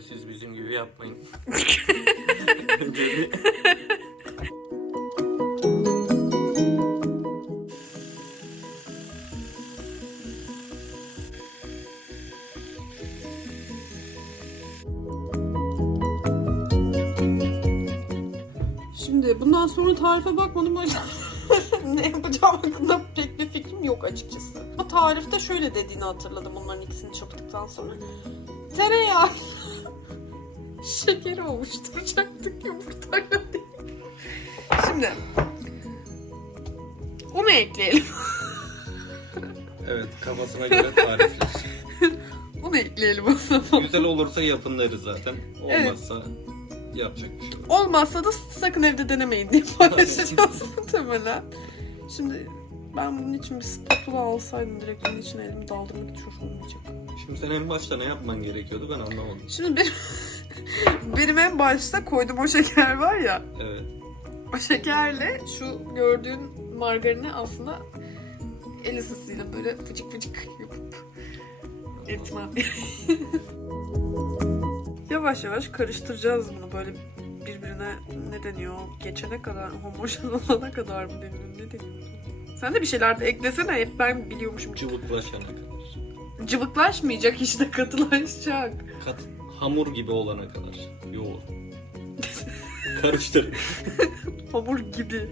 siz bizim gibi yapmayın. Şimdi bundan sonra tarife bakmadım o yüzden ne yapacağım hakkında pek bir fikrim yok açıkçası. Ama tarifte şöyle dediğini hatırladım bunların ikisini çırptıktan sonra. Tereyağı şekeri oluşturacaktık yumurtayla değil. Şimdi unu ekleyelim. evet kafasına göre tarifler. Unu ekleyelim o zaman. Güzel olursa yapın deriz zaten. Olmazsa yapacak bir şey yok. Olmazsa da sakın evde denemeyin diye paylaşacağız muhtemelen. Şimdi ben bunun için bir spatula alsaydım direkt bunun içine elimi daldırmak hiç hoş olmayacak. Şimdi sen en başta ne yapman gerekiyordu ben anlamadım. Şimdi benim, benim en başta koyduğum o şeker var ya Evet. o şekerle şu gördüğün margarini aslında el ısısıyla böyle fıcık fıcık yapıp etmem. yavaş yavaş karıştıracağız bunu böyle birbirine ne deniyor geçene kadar homojen olana kadar mı deniyor ne deniyor? Sen de bir şeyler de eklesene hep ben biliyormuşum. Cıvıklaşana kadar. Cıvıklaşmayacak işte katılaşacak. Kat, hamur gibi olana kadar. Yoğur. Karıştır. Hamur gibi.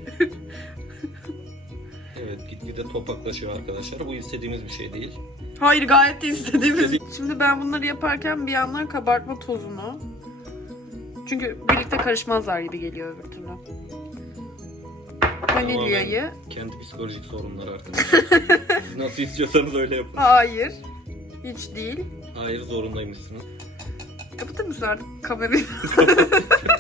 Evet gitgide topaklaşıyor arkadaşlar. Bu istediğimiz bir şey değil. Hayır gayet de istediğimiz. Şimdi ben bunları yaparken bir yandan kabartma tozunu. Çünkü birlikte karışmazlar gibi geliyor öbür türlü. Vanilyayı. Kendi psikolojik sorunlar arkadaşlar. Siz nasıl istiyorsanız öyle yapın. Hayır. Hiç değil. Hayır zorundaymışsınız. Kapatır mısın artık kamerayı?